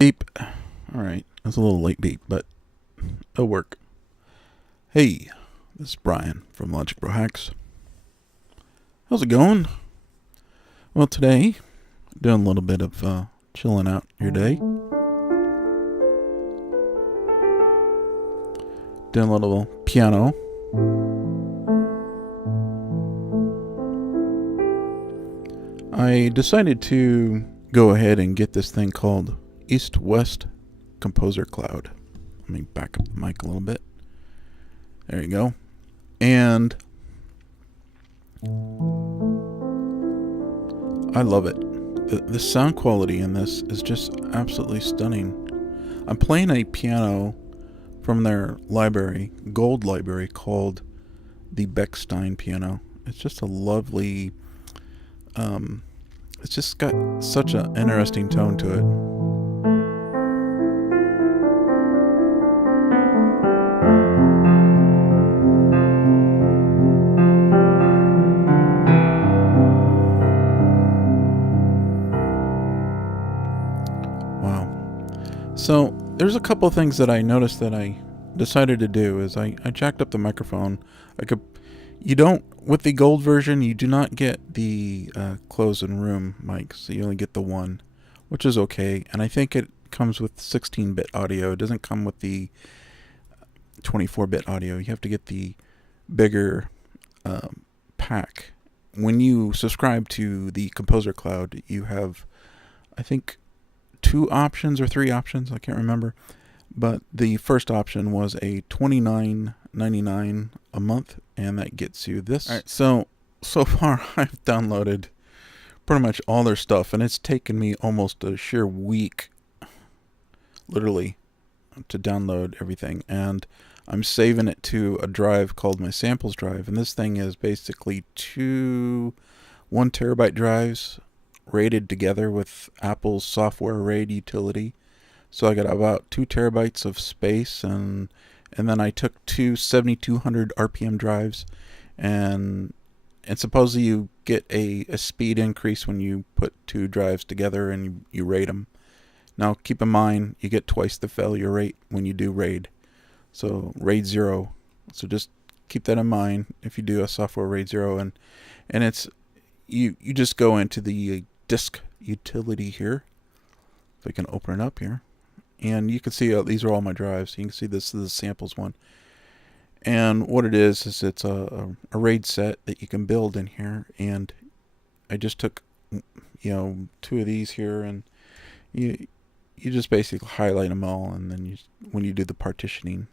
Beep. Alright, that's a little late beep, but it'll work. Hey, this is Brian from Logic Bro Hacks. How's it going? Well, today, doing a little bit of chilling out your day. Doing a little piano. I decided to go ahead and get this thing called EastWest Composer Cloud. Let me back up the mic a little bit. There you go. And I love it. The sound quality in this is just absolutely stunning. I'm playing a piano from their library, gold library, called the Bechstein Piano. It's just a lovely, it's just got such an interesting tone to it. So there's a couple of things that I noticed that I decided to do is I jacked up the microphone. You don't, with the gold version, you do not get the close and room mic, so you only get the one, which is okay. And I think it comes with 16-bit audio. It doesn't come with the 24-bit audio. You have to get the bigger pack. When you subscribe to the Composer Cloud, you have, I think, 2 options or 3 options, I can't remember, but the first option was a $29.99 a month, and that gets you this. All right, so far I've downloaded pretty much all their stuff, and it's taken me almost a sheer week, literally, to download everything, and I'm saving it to a drive called my samples drive, and this thing is basically 2 1 terabyte drives rated together with Apple's software RAID utility. So I got about 2 terabytes of space, and then I took 2 7200 RPM drives, and supposedly you get a speed increase when you put 2 drives together and you RAID them. Now keep in mind, you get twice the failure rate when you do RAID. So RAID 0. So just keep that in mind if you do a software RAID 0, and it's you just go into the disk utility here. If I can open it up here, and you can see these are all my drives. You can see this is the samples one, and what it is it's a RAID set that you can build in here. And I just took 2 of these here, and you just basically highlight them all, and then when you do the partitioning,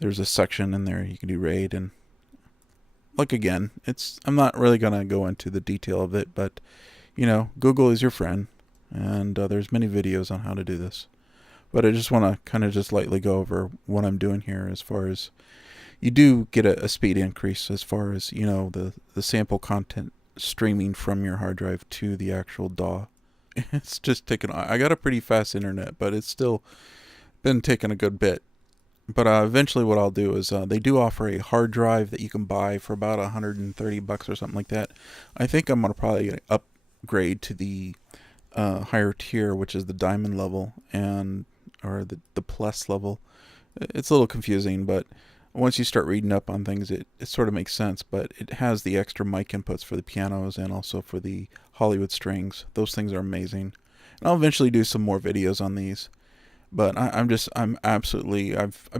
there's a section in there you can do RAID. And like, again, I'm not really gonna go into the detail of it, but Google is your friend, and there's many videos on how to do this. But I just want to kind of just lightly go over what I'm doing here, as far as you do get a speed increase, as far as, the sample content streaming from your hard drive to the actual DAW. It's just I got a pretty fast internet, but it's still been taking a good bit. But eventually what I'll do is they do offer a hard drive that you can buy for about $130 or something like that. I think I'm going to probably upgrade to the higher tier, which is the diamond level, or the plus level. It's a little confusing, but once you start reading up on things, it sort of makes sense. But it has the extra mic inputs for the pianos and also for the Hollywood strings. Those things are amazing, and I'll eventually do some more videos on these. But I've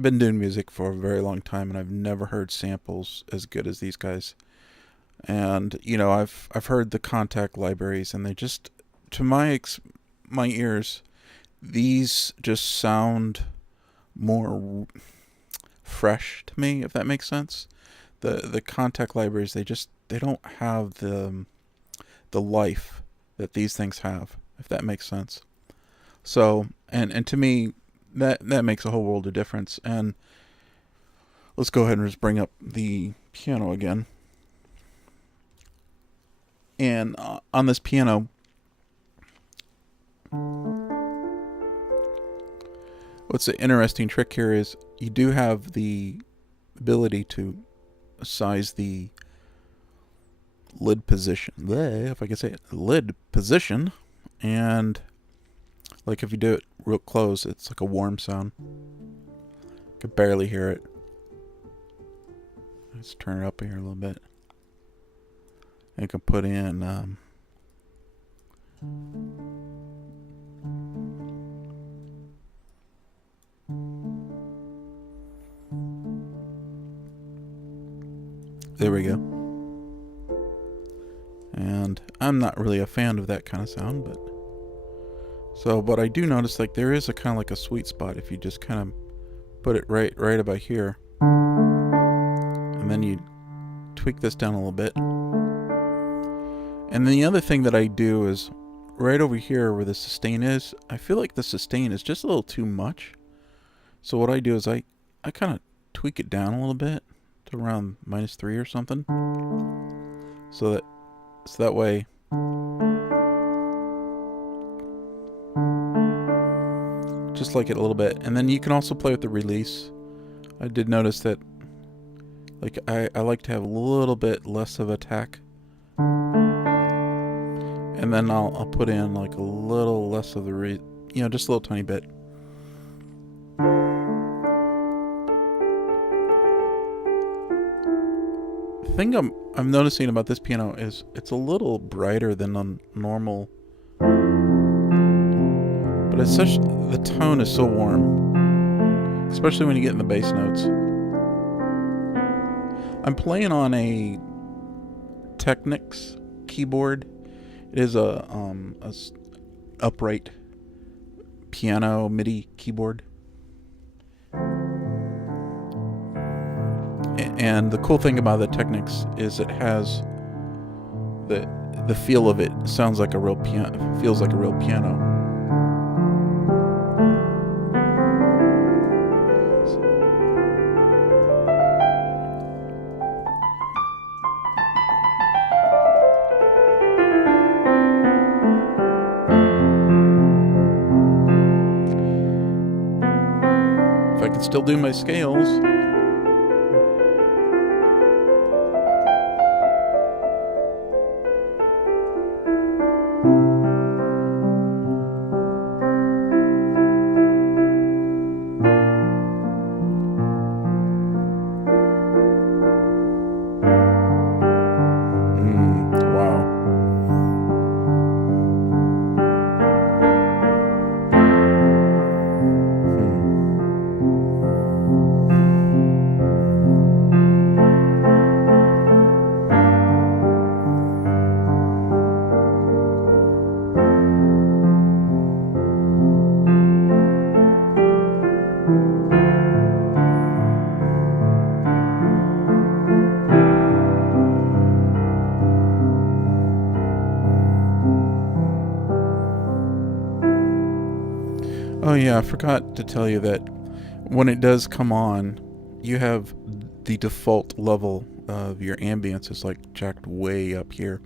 been doing music for a very long time, and I've never heard samples as good as these guys. And I've heard the Contact libraries, and they just, to my ears, these just sound more fresh to me, if that makes sense. The Contact libraries, they don't have the life that these things have, if that makes sense. So, and to me, that makes a whole world of difference. And let's go ahead and just bring up the piano again. And on this piano, what's the interesting trick here is you do have the ability to size the lid position, if I can say it, lid position. And like if you do it real close, it's like a warm sound. I could barely hear it. Let's turn it up here a little bit. I can put in there we go. And I'm not really a fan of that kind of sound, but I do notice like there is a kind of like a sweet spot if you just kind of put it right about here, and then you tweak this down a little bit. And then the other thing that I do is right over here where the sustain is, I feel like the sustain is just a little too much. So what I do is I kind of tweak it down a little bit to around -3 or something. So that way just like it a little bit. And then you can also play with the release. I did notice that like I like to have a little bit less of attack. And then I'll put in like a little less of the just a little tiny bit. The thing I'm noticing about this piano is it's a little brighter than a normal, but it's the tone is so warm, especially when you get in the bass notes. I'm playing on a Technics keyboard. It is a upright piano MIDI keyboard. And the cool thing about the Technics is it has the feel of it sounds like a real piano, feels like a real piano. If I could still do my scales. Oh yeah, I forgot to tell you that when it does come on, you have the default level of your ambience is like jacked way up here.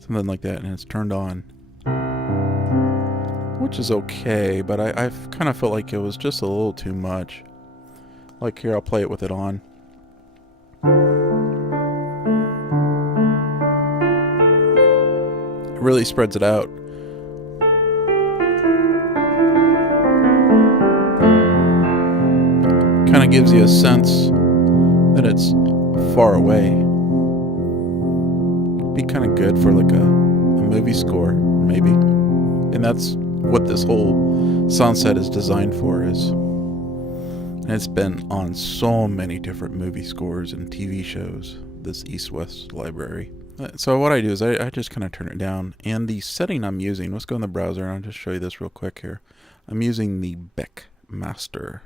Something like that, and it's turned on. Which is okay, but I've kind of felt like it was just a little too much. Like here, I'll play it with it on. It really spreads it out. Kind of gives you a sense that it's far away. Be kind of good for like a movie score, maybe. And that's what this whole sound set is designed for. And it's been on so many different movie scores and TV shows, this EastWest library. So what I do is I just kind of turn it down. And the setting I'm using, let's go in the browser and I'll just show you this real quick here. I'm using the Bechstein.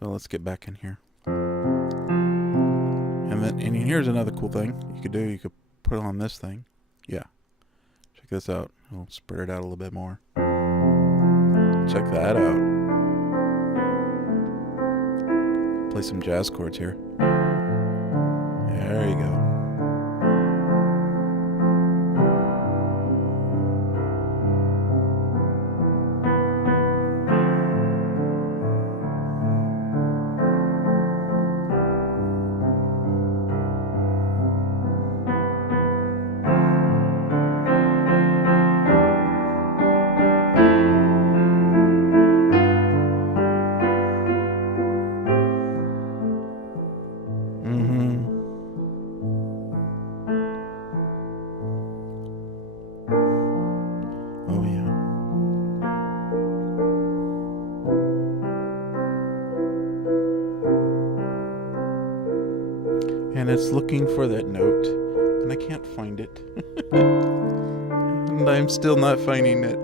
So let's get back in here. And here's another cool thing you could do. You could put on this thing. Yeah. Check this out. I'll spread it out a little bit more. Check that out. Play some jazz chords here. There you go. and it's looking for that note, and I can't find it. And I'm still not finding it.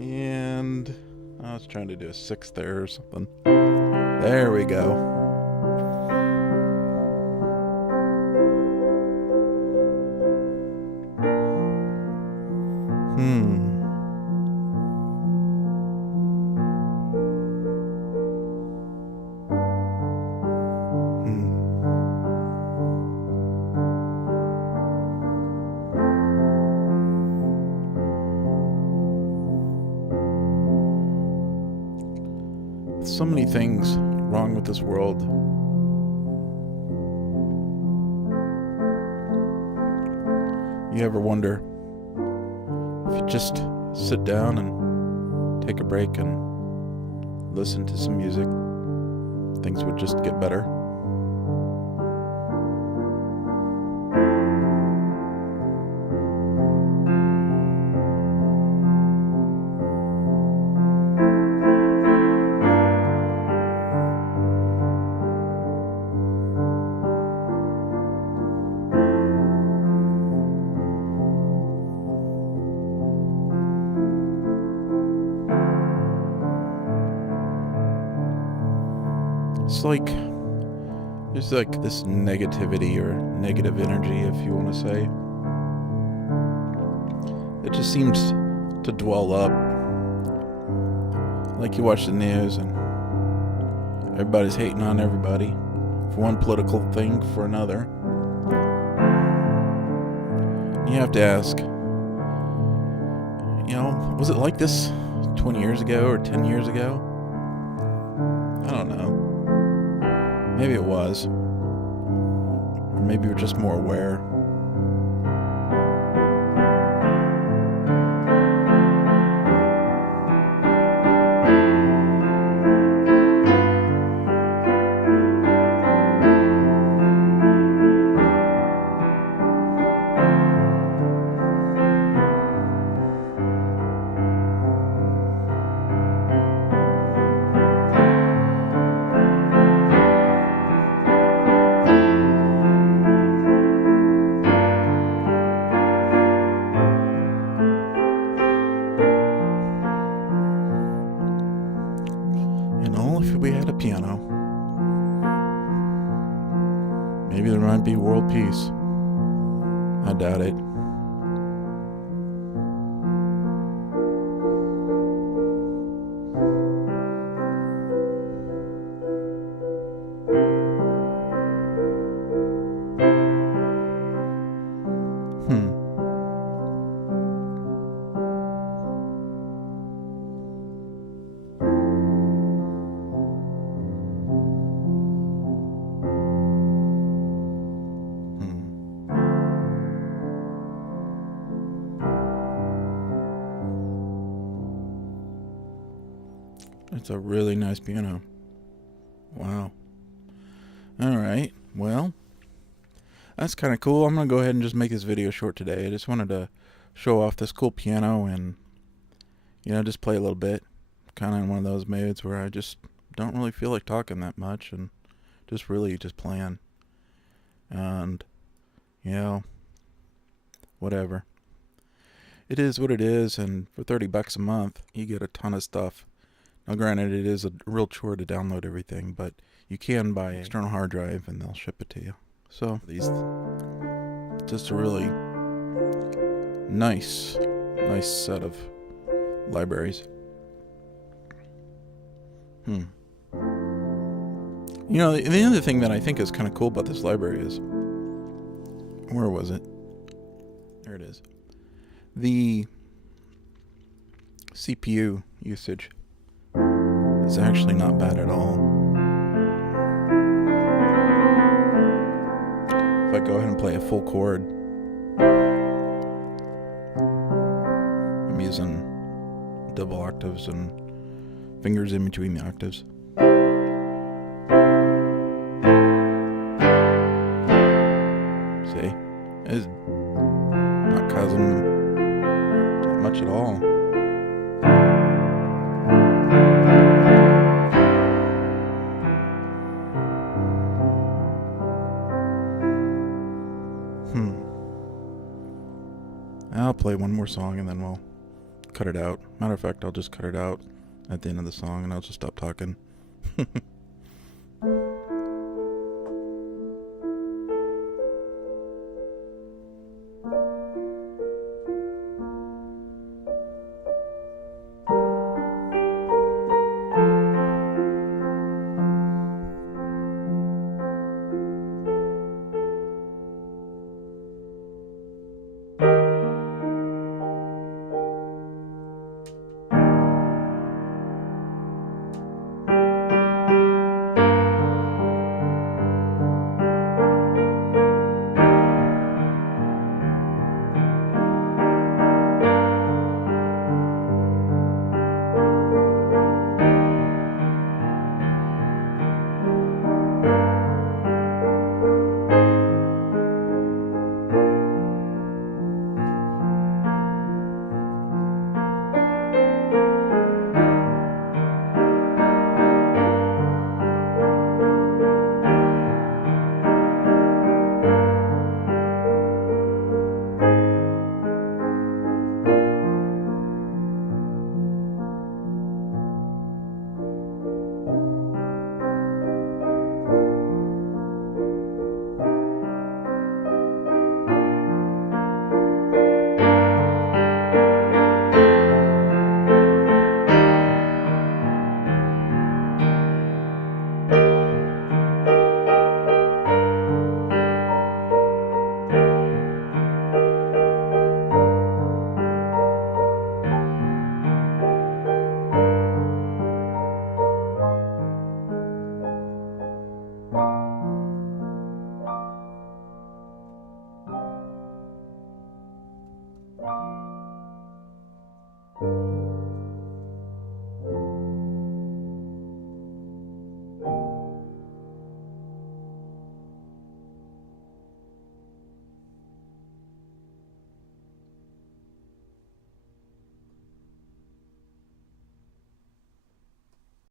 And I was trying to do a sixth there or something. There we go. So many things wrong with this world. You ever wonder if you just sit down and take a break and listen to some music, things would just get better? It's like there's like this negativity or negative energy, if you want to say. It just seems to dwell up. Like you watch the news and everybody's hating on everybody for one political thing for another. You have to ask, was it like this 20 years ago or 10 years ago? I don't know. Maybe it was. Or maybe we're just more aware. If we had a piano, maybe there might be world peace. I doubt it. It's a really nice piano. Wow. Alright, well, that's kind of cool. I'm going to go ahead and just make this video short today. I just wanted to show off this cool piano and, just play a little bit. Kind of in one of those moods where I just don't really feel like talking that much and just really just playing. And, whatever. It is what it is, and for $30 a month, you get a ton of stuff. Now, granted, it is a real chore to download everything, but you can buy an external hard drive and they'll ship it to you. So, just a really nice set of libraries. The other thing that I think is kind of cool about this library is, where was it? There it is. The CPU usage is actually not bad at all. If I go ahead and play a full chord, I'm using double octaves and fingers in between the octaves. See? It's not causing that much at all. play one more song and then we'll cut it out. Matter of fact, I'll just cut it out at the end of the song and I'll just stop talking.